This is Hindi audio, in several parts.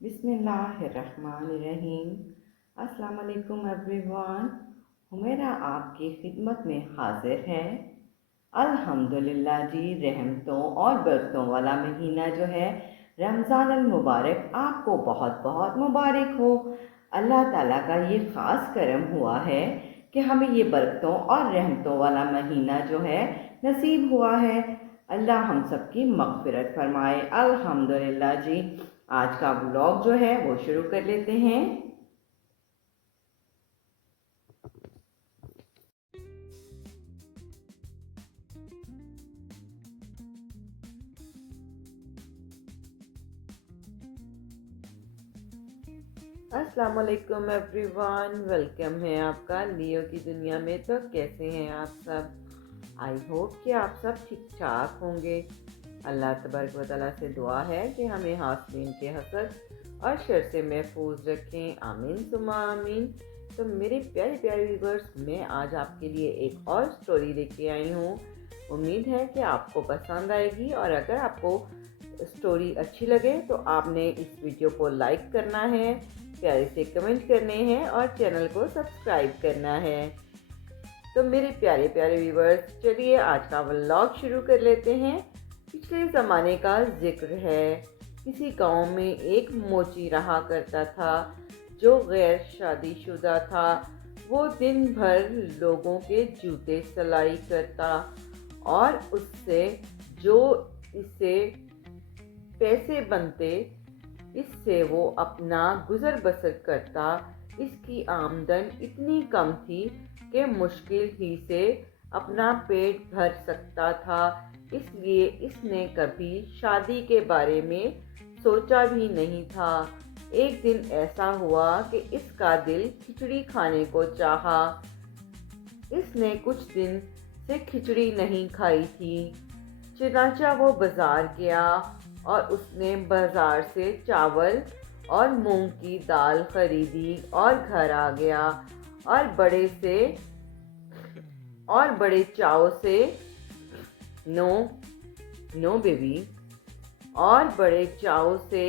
बिस्मिल्लाहिर्रहमानिर्रहीम। अस्सलाम वालेकुम एवरीवन। हुमैरा आपकी खिदमत में हाजिर है। अल्हम्दुलिल्लाह जी, रहमतों और बरकतों वाला महीना जो है रमज़ान अल मुबारक आपको बहुत बहुत मुबारक हो। अल्लाह ताला का ये ख़ास करम हुआ है कि हमें ये बरकतों और रहमतों वाला महीना जो है नसीब हुआ है। अल्लाह हम सब की मग़फ़िरत फरमाए। अल्हम्दुलिल्लाह जी। आज का व्लॉग जो है वो शुरू कर लेते हैं। अस्सलाम वालेकुम एवरीवन, वेलकम है आपका लियो की दुनिया में। तो कैसे हैं आप सब? आई होप कि आप सब ठीक ठाक होंगे। अल्लाह तबारक व तआला से दुआ है कि हमें हासिलीन के हसद और शर से महफूज रखें। आमीन सुमा आमीन। तो मेरे प्यारे प्यारे व्यूवर्स, मैं आज आपके लिए एक और स्टोरी लेके आई हूँ। उम्मीद है कि आपको पसंद आएगी, और अगर आपको स्टोरी अच्छी लगे तो आपने इस वीडियो को लाइक करना है, प्यारे से कमेंट करने हैं और चैनल को सब्सक्राइब करना है। तो मेरे प्यारे प्यारे व्यूवर्स, चलिए आज का व्लॉग शुरू कर लेते हैं। पिछले ज़माने का जिक्र है। किसी गांव में एक मोची रहा करता था जो गैर शादीशुदा था। वो दिन भर लोगों के जूते सिलाई करता और उससे जो इसे पैसे बनते, इससे वो अपना गुजर बसर करता। इसकी आमदन इतनी कम थी कि मुश्किल ही से अपना पेट भर सकता था। इसलिए इसने कभी शादी के बारे में सोचा भी नहीं था। एक दिन ऐसा हुआ कि इसका दिल खिचड़ी खाने को चाहा। इसने कुछ दिन से खिचड़ी नहीं खाई थी। चनाचा वो बाजार गया और उसने बाजार से चावल और मूंग की दाल खरीदी और घर आ गया और बड़े चाव से नो नो बेबी और बड़े चाव से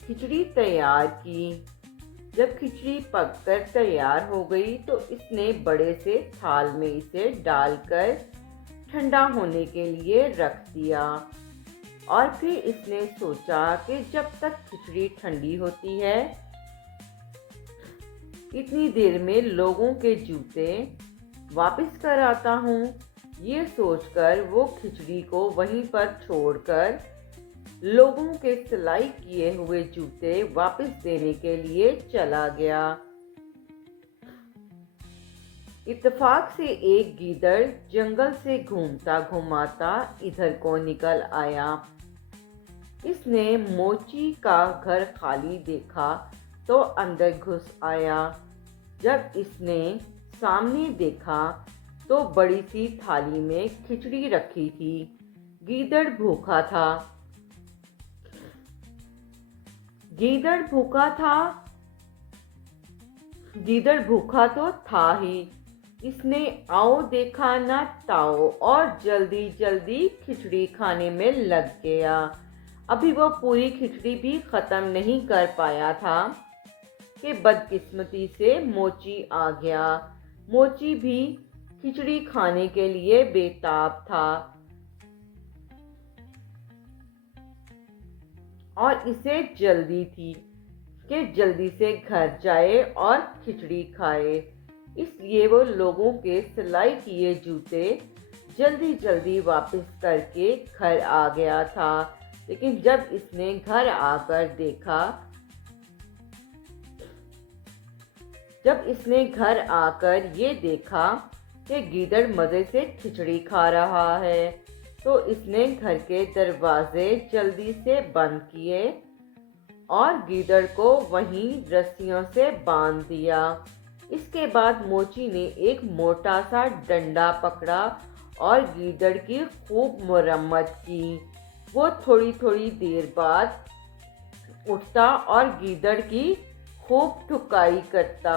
खिचड़ी तैयार की। जब खिचड़ी पककर तैयार हो गई तो इसने बड़े से थाल में इसे डालकर ठंडा होने के लिए रख दिया। और फिर इसने सोचा कि जब तक खिचड़ी ठंडी होती है, इतनी देर में लोगों के जूते वापस कर आता हूँ। ये सोचकर वो खिचड़ी को वहीं पर छोड़कर लोगों के सिलाई किए हुए जूते वापस देने के लिए चला गया। इत्तेफाक से एक गीदड़ जंगल से घूमता घुमाता इधर को निकल आया। इसने मोची का घर खाली देखा तो अंदर घुस आया। जब इसने सामने देखा तो बड़ी सी थाली में खिचड़ी रखी थी। गीदड़ भूखा था। गीदड़ भूखा था गीदड़ भूखा तो था ही। इसने आओ देखा ना ताओ और जल्दी जल्दी खिचड़ी खाने में लग गया। अभी वो पूरी खिचड़ी भी खत्म नहीं कर पाया था कि बदकिस्मती से मोची आ गया। मोची भी खिचड़ी खाने के लिए बेताब था और इसे जल्दी थी कि जल्दी से घर जाए और खिचड़ी खाए। इसलिए वो लोगों के सिलाई किए जूते जल्दी जल्दी वापस करके घर आ गया था। लेकिन जब इसने घर आकर ये देखा कि गीदड़ मज़े से खिचड़ी खा रहा है, तो इसने घर के दरवाजे जल्दी से बंद किए और गीदड़ को वहीं रस्सियों से बांध दिया। इसके बाद मोची ने एक मोटा सा डंडा पकड़ा और गीदड़ की खूब मरम्मत की। वो थोड़ी थोड़ी देर बाद उठता और गीदड़ की खूब ठुकाई करता,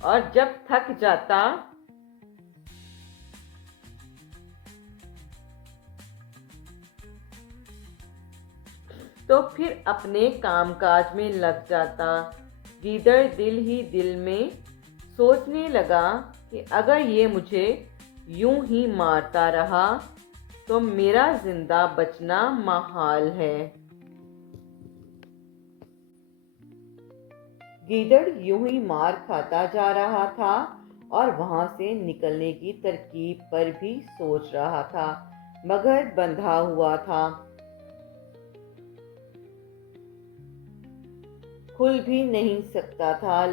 और जब थक जाता तो फिर अपने कामकाज में लग जाता। गीदड़ दिल ही दिल में सोचने लगा कि अगर ये मुझे यूं ही मारता रहा तो मेरा जिंदा बचना महाल है। गीदड़ यूं ही मार खाता जा रहा था और वहां से निकलने की तरकीब पर भी सोच रहा था, मगर बंधा हुआ था, खुल भी नहीं सकता था।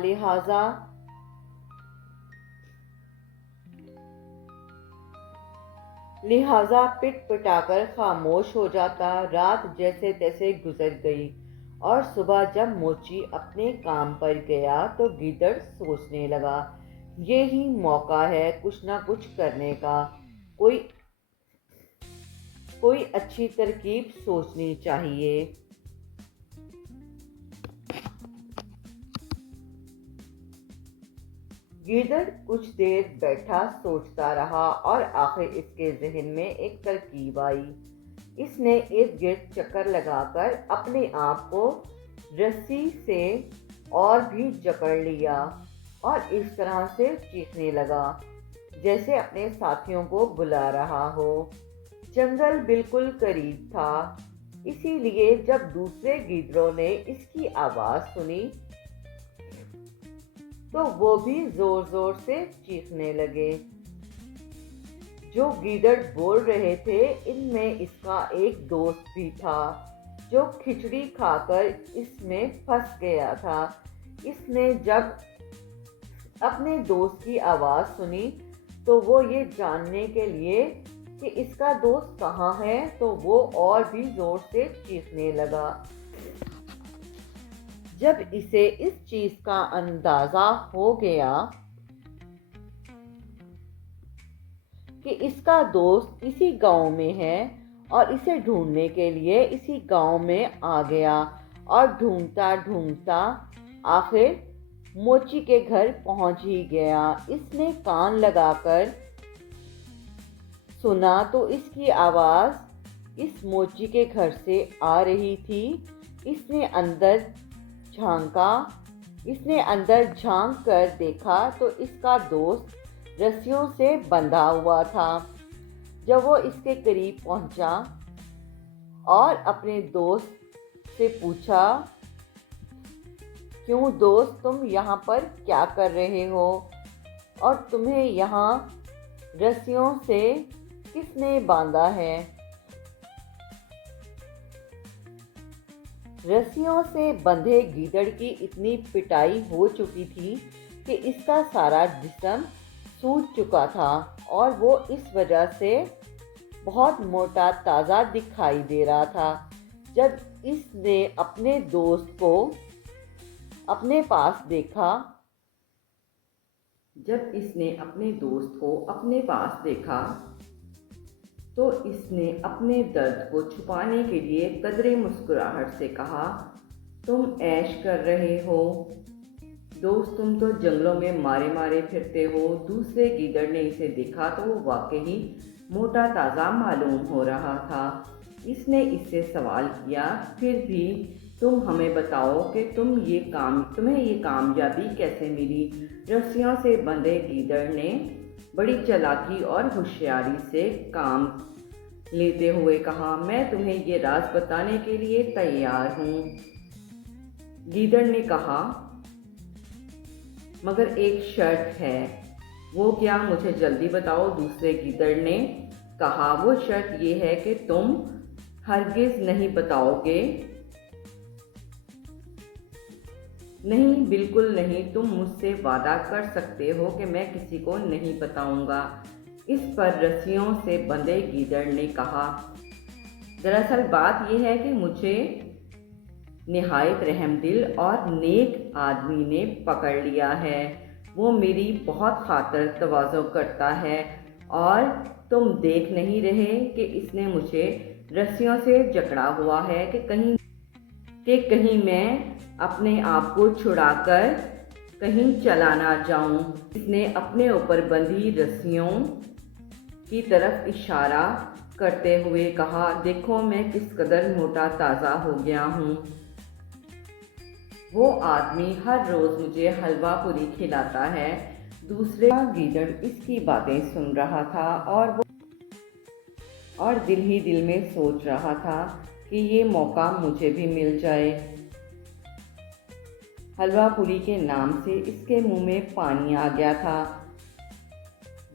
लिहाजा पिट पिटाकर खामोश हो जाता। रात जैसे तैसे गुजर गई और सुबह जब मोची अपने काम पर गया तो गीदड़ सोचने लगा, ये ही मौका है कुछ ना कुछ करने का। कोई कोई अच्छी तरकीब सोचनी चाहिए। गीदड़ कुछ देर बैठा सोचता रहा और आखिर इसके जहन में एक तरकीब आई। इसने इर्द गिर्द चक्कर लगाकर अपने आप को रस्सी से और भी जकड़ लिया और इस तरह से चीखने लगा जैसे अपने साथियों को बुला रहा हो। जंगल बिल्कुल करीब था, इसीलिए जब दूसरे गीदड़ों ने इसकी आवाज सुनी तो वो भी जोर जोर से चीखने लगे। जो गीदड़ बोल रहे थे इनमें इसका एक दोस्त भी था जो खिचड़ी खाकर इसमें फंस गया था। इसने जब अपने दोस्त की आवाज सुनी तो वो ये जानने के लिए कि इसका दोस्त कहाँ है तो वो और भी जोर से चीखने लगा। जब इसे इस चीज का अंदाजा हो गया कि इसका दोस्त इसी गांव में है और इसे ढूंढने के लिए इसी गांव में आ गया और ढूंढता ढूंढता आखिर मोची के घर पहुंच ही गया। इसने कान लगाकर सुना तो इसकी आवाज इस मोची के घर से आ रही थी। इसने अंदर झांक कर देखा तो इसका दोस्त रस्सियों से बंधा हुआ था। जब वो इसके करीब पहुंचा और अपने दोस्त से पूछा, क्यों दोस्त, तुम यहाँ पर क्या कर रहे हो और तुम्हें यहाँ रस्सियों से किसने बांधा है? रस्सियों से बंधे गीदड़ की इतनी पिटाई हो चुकी थी कि इसका सारा जिस्म सूज चुका था और वो इस वजह से बहुत मोटा ताज़ा दिखाई दे रहा था। जब इसने अपने दोस्त को अपने पास देखा तो इसने अपने दर्द को छुपाने के लिए कदरे मुस्कुराहट से कहा, तुम ऐश कर रहे हो दोस्त, तुम तो जंगलों में मारे मारे फिरते हो। दूसरे गीदड़ ने इसे देखा तो वो वाकई मोटा ताज़ा मालूम हो रहा था। इसने इससे सवाल किया, फिर भी तुम हमें बताओ कि तुम्हें ये कामयाबी कैसे मिली? रस्सियों से बंधे गीदड़ ने बड़ी चालाकी और होशियारी से काम लेते हुए कहा, मैं तुम्हें ये राज बताने के लिए तैयार हूँ। गीदड़ ने कहा, मगर एक शर्त है। वो क्या, मुझे जल्दी बताओ। दूसरे गीदड़ ने कहा, वो शर्त ये है कि तुम हरगिज नहीं बताओगे। नहीं, बिल्कुल नहीं, तुम मुझसे वादा कर सकते हो कि मैं किसी को नहीं बताऊंगा। इस पर रस्सियों से बंधे गीदड़ ने कहा, दरअसल बात यह है कि मुझे निहायत रहमदिल और नेक आदमी ने पकड़ लिया है। वो मेरी बहुत खातिर तवाज़ो करता है और तुम देख नहीं रहे कि इसने मुझे रस्सियों से जकड़ा हुआ है कि कहीं मैं अपने आप को छुड़ाकर कहीं चला ना जाऊं। इसने अपने ऊपर बंधी रस्सियों की तरफ इशारा करते हुए कहा, देखो मैं किस कदर मोटा ताज़ा हो गया हूँ। वो आदमी हर रोज़ मुझे हलवा पूरी खिलाता है। दूसरा गीदड़ इसकी बातें सुन रहा था और दिल ही दिल में सोच रहा था कि ये मौका मुझे भी मिल जाए। हलवा पूरी के नाम से इसके मुंह में पानी आ गया था।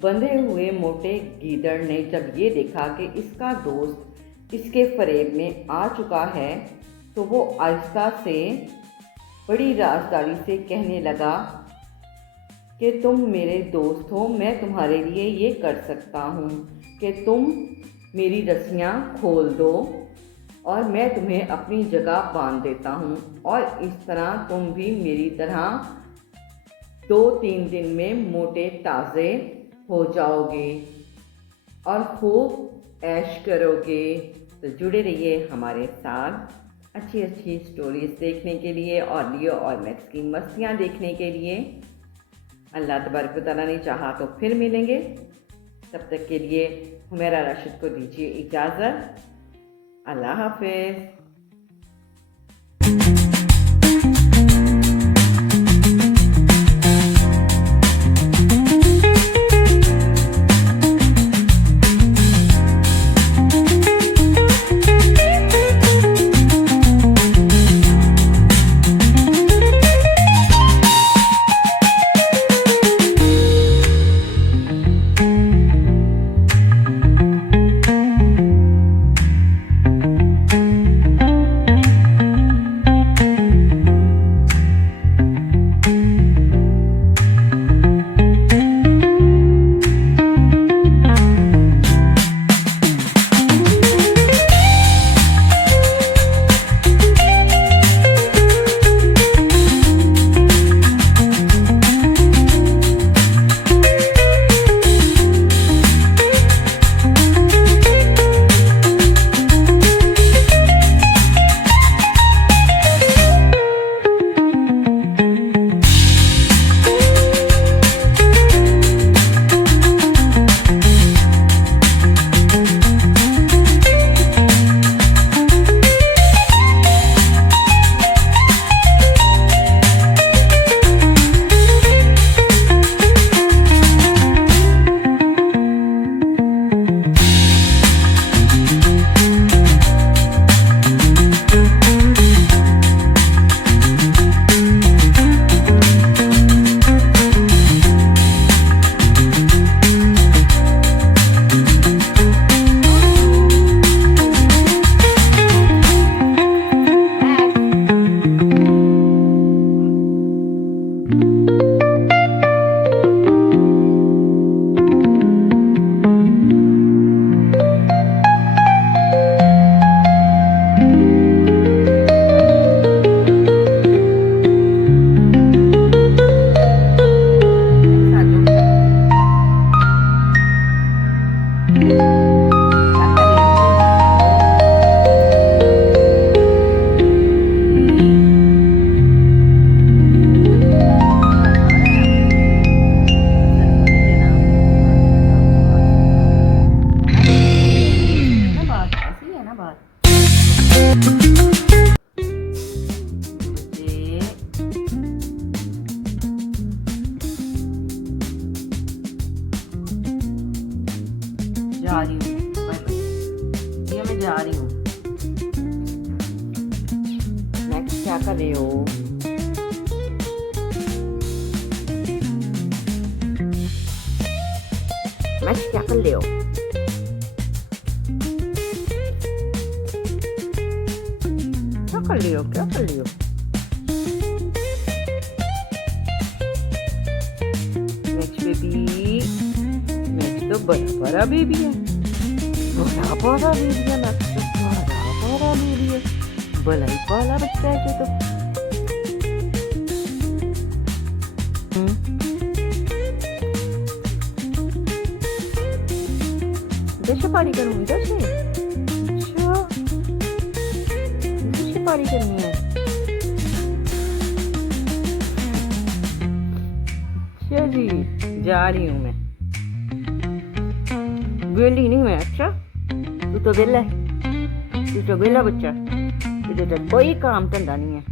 बंधे हुए मोटे गीदड़ ने जब ये देखा कि इसका दोस्त इसके फरेब में आ चुका है, तो वो आहिस्ता से बड़ी राजदारी से कहने लगा कि तुम मेरे दोस्त हो, मैं तुम्हारे लिए ये कर सकता हूँ कि तुम मेरी रस्सियाँ खोल दो और मैं तुम्हें अपनी जगह बांध देता हूँ, और इस तरह तुम भी मेरी तरह 2-3 दिन में मोटे ताज़े हो जाओगे और खूब ऐश करोगे। तो जुड़े रहिए हमारे साथ अच्छी अच्छी स्टोरीज़ देखने के लिए और लियो और मैक्स की मस्तियाँ देखने के लिए। अल्लाह तबारक व तआला ने चाहा तो फिर मिलेंगे। तब तक के लिए हुमैरा राशिद को दीजिए इजाज़त। अल्लाह हाफिज़। जा रही हूँ, बाय बाय। ये मैं जा रही हूँ। नेक्स्ट क्या कर रहे हो? नेक्स्ट क्या कर रहे हो? क्या कर रही हो? क्या कर रही हो? नेक्स्ट बेबी, नेक्स्ट तो बड़ा बड़ा बेबी है, बड़ा बड़ा बेबी है, नेक्स्ट तो बड़ा बड़ा बेबी है, बड़ा ही बड़ा बच्चा है जो तो। इधर से पारी करूँ, इधर से? अच्छा, इधर से पारी करनी है। अच्छा जी, जा रही हूँ मैं, वेली नहीं मैं। अच्छा। तो वेला है, तू तो वेला बच्चा, तुझे तो कोई काम धंधा नहीं है।